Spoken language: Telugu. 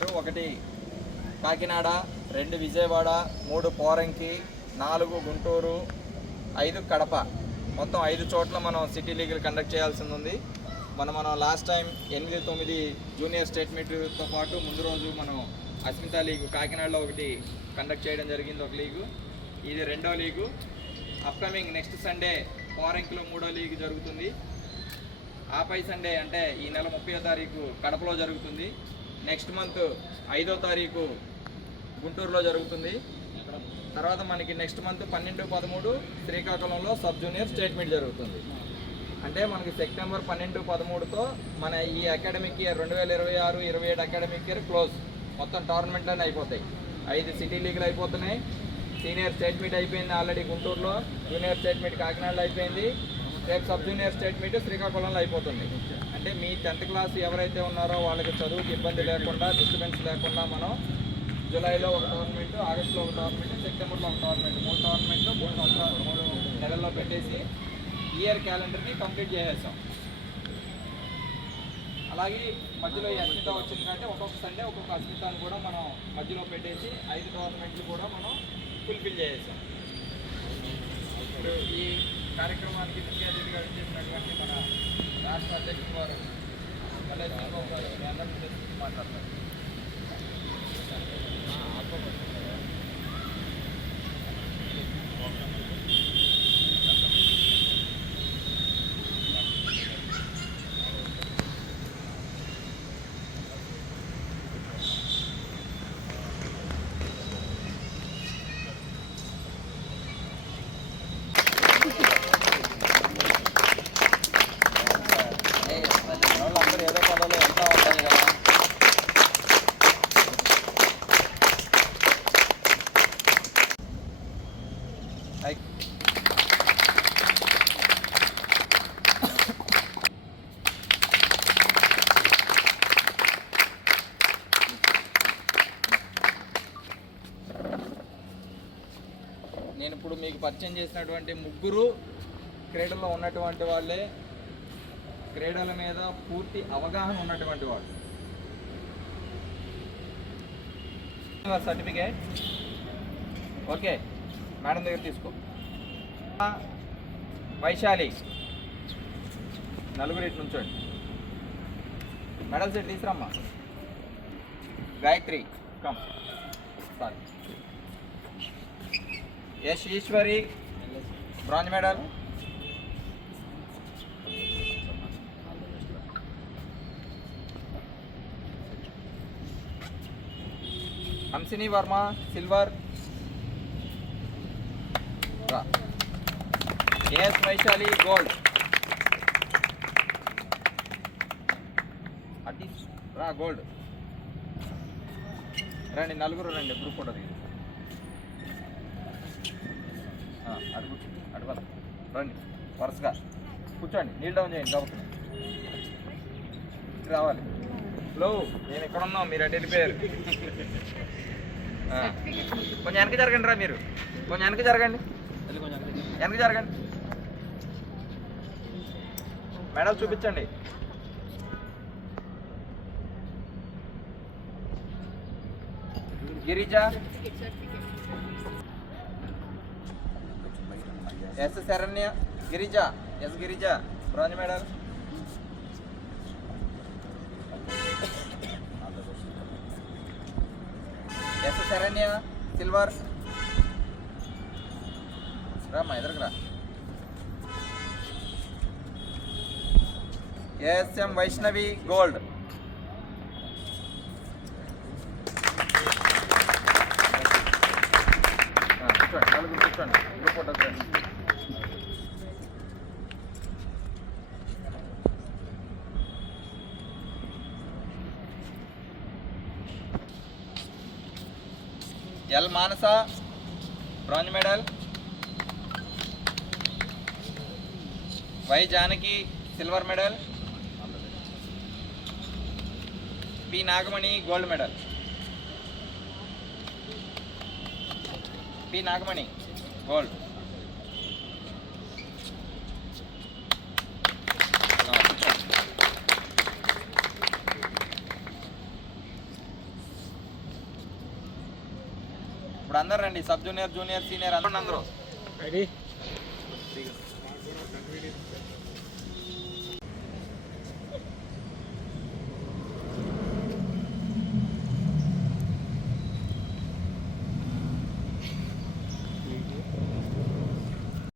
జూనియర్, 1 కాకినాడ, 2 విజయవాడ, 3 పోరంకి, 4 గుంటూరు, 5 కడప, మొత్తం 5 చోట్ల మనం సిటీ లీగ్లు కండక్ట్ చేయాల్సి ఉంది. మనం లాస్ట్ టైం 8-9 జూనియర్ స్టేట్ మీట్తో పాటు ముందు రోజు మనం అస్మితా లీగ్ కాకినాడలో 1 కండక్ట్ చేయడం జరిగింది, 1 లీగు. ఇది 2వ లీగు. అప్కమింగ్ నెక్స్ట్ సండే పోరంకిలో 3వ లీగ్ జరుగుతుంది. ఆపై సండే అంటే ఈ నెల 30వ తారీఖు కడపలో జరుగుతుంది. నెక్స్ట్ మంత్ 5వ తారీఖు గుంటూరులో జరుగుతుంది. తర్వాత మనకి నెక్స్ట్ మంత్ 12-13 శ్రీకాకుళంలో సబ్ జూనియర్ స్టేట్ మీట్ జరుగుతుంది. అంటే మనకి సెప్టెంబర్ 12-13తో మన ఈ academic year 2026-27 academic year close. మొత్తం టోర్నమెంట్ అని అయిపోతాయి. 5 సిటీ లీగ్లు అయిపోతున్నాయి. సీనియర్ స్టేట్ మీట్ అయిపోయింది ఆల్రెడీ గుంటూరులో, జూనియర్ స్టేట్ మీట్ కాకినాడలో అయిపోయింది. రేపు సబ్ జూనియర్ స్టేట్ మీట్ శ్రీకాకుళంలో అయిపోతుంది. అంటే మీ 10th క్లాస్ ఎవరైతే ఉన్నారో వాళ్ళకి చదువుకి ఇబ్బంది లేకుండా, డిస్టర్బెన్స్ లేకుండా మనం జూలైలో 1 టోర్నమెంట్, ఆగస్టులో 1 టోర్నమెంట్, సెప్టెంబర్లో 1 టోర్నమెంట్, 3 టోర్నమెంట్లు 3 నెలల్లో పెట్టేసి ఇయర్ క్యాలెండర్ని కంప్లీట్ చేసేసాం. అలాగే మధ్యలో ఈ అస్మిత వచ్చింది కాబట్టి ఒక్కొక్క సండే ఒక్కొక్క అస్మితాన్ని కూడా మనం మధ్యలో పెట్టేసి 5 టోర్నమెంట్లు కూడా మనం ఫుల్ఫిల్ చేసేసాం. ఇప్పుడు ఈ కార్యక్రమానికి ముఖ్య అతిథిగా చేసినటువంటి మన రాష్ట్ర అధ్యక్షుడు వారు మాట్లాడతారు. ఏదో పదాలు వెళ్తూ ఉంటాయి కదా. నేను ఇప్పుడు మీకు పరిచయం చేసినటువంటి 3 క్రీడల్లో ఉన్నటువంటి వాళ్ళే, క్రీడల మీద పూర్తి అవగాహన ఉన్నటువంటి వాడు. సర్టిఫికేట్ ఓకే మేడం దగ్గర తీసుకో. వైశాలి, 4 ఇటు నుంచోండి. మెడల్ సెట్ తీసురమ్మా. Gayatri come. Sorry. Yash Eshwari, bronze medal. Hamsini Varma, silver. Yes Vaishali, gold. అట్టి రా, గోల్డ్. రండి, 4 రండి, గ్రూప్ ఫోటో దిగి. అడుగు రండి, వరుసగా కూర్చోండి. నీల్ డౌన్ చేయండి, డౌన్ రావాలి. హలో, నేను ఎక్కడ ఉన్నాం, మీరు అటు వెళ్ళిపోయారు. కొంచెం వెనక జరగండి రా, మీరు కొంచెం వెనక జరగండి, వెనక జరగండి. మెడల్ చూపించండి. Girija, S Saranya. Girija, S Girija, bronze medal. S Saranya, silver. రామ్మా, ఎదురుకు రా. SM Vaishnavi, gold. కూర్చోండి, 4 కూర్చోండి. గ్రూప్ ఫోటో చూడండి. L Manasa, bronze medal. Y Janaki, silver medal. P Nagamani, gold medal. P Nagamani, gold. ఇప్పుడు అందరు రండి, సబ్ జూనియర్, జూనియర్, సీనియర్ అందరూ.